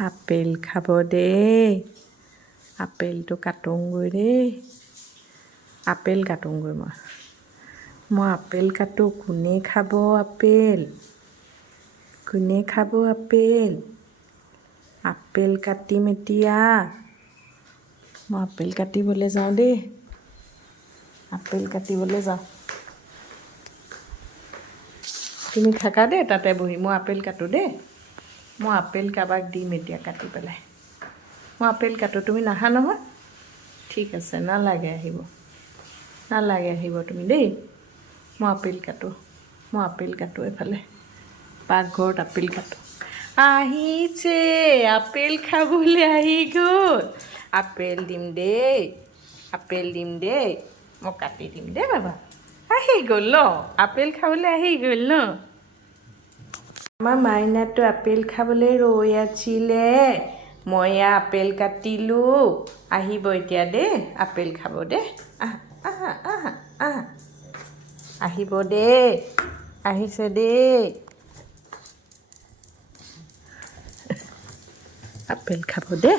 apple খাব দেই আপেলটো কাটোগৈ দেই আপেল কাটোগৈ মই আপেল কাটো কোনে খাব আপেল আপেল কাটিম এতিয়া মই আপেল কাটিবলৈ যাওঁ দেই আপেল কাটিবলৈ যাওঁ তুমি থাকা দেই তাতে বহি মই আপেল কাটো দেই মই আপেল কাৰোবাক দিম এতিয়া কাটি পেলাই মই আপেল কাটো তুমি নাহা নহয় ঠিক আছে নালাগে আহিব তুমি দেই মই আপেল কাটো এফালে পাকঘৰত আপেল কাটো আহিছে আপেল খাবলৈ আহি গ'ল আপেল দিম দেই মই কাটি দিম দেই বাবা আহি গ'ল ন আপেল খাবলৈ আহি গ'ল ন আমাৰ মাইনাটো আপেল খাবলৈ ৰৈ আছিলে মই আপেল কাটিলোঁ আহিব এতিয়া দেই আপেল খাব দেই আহিব দেই আহিছে দেই আপেল খাব দেই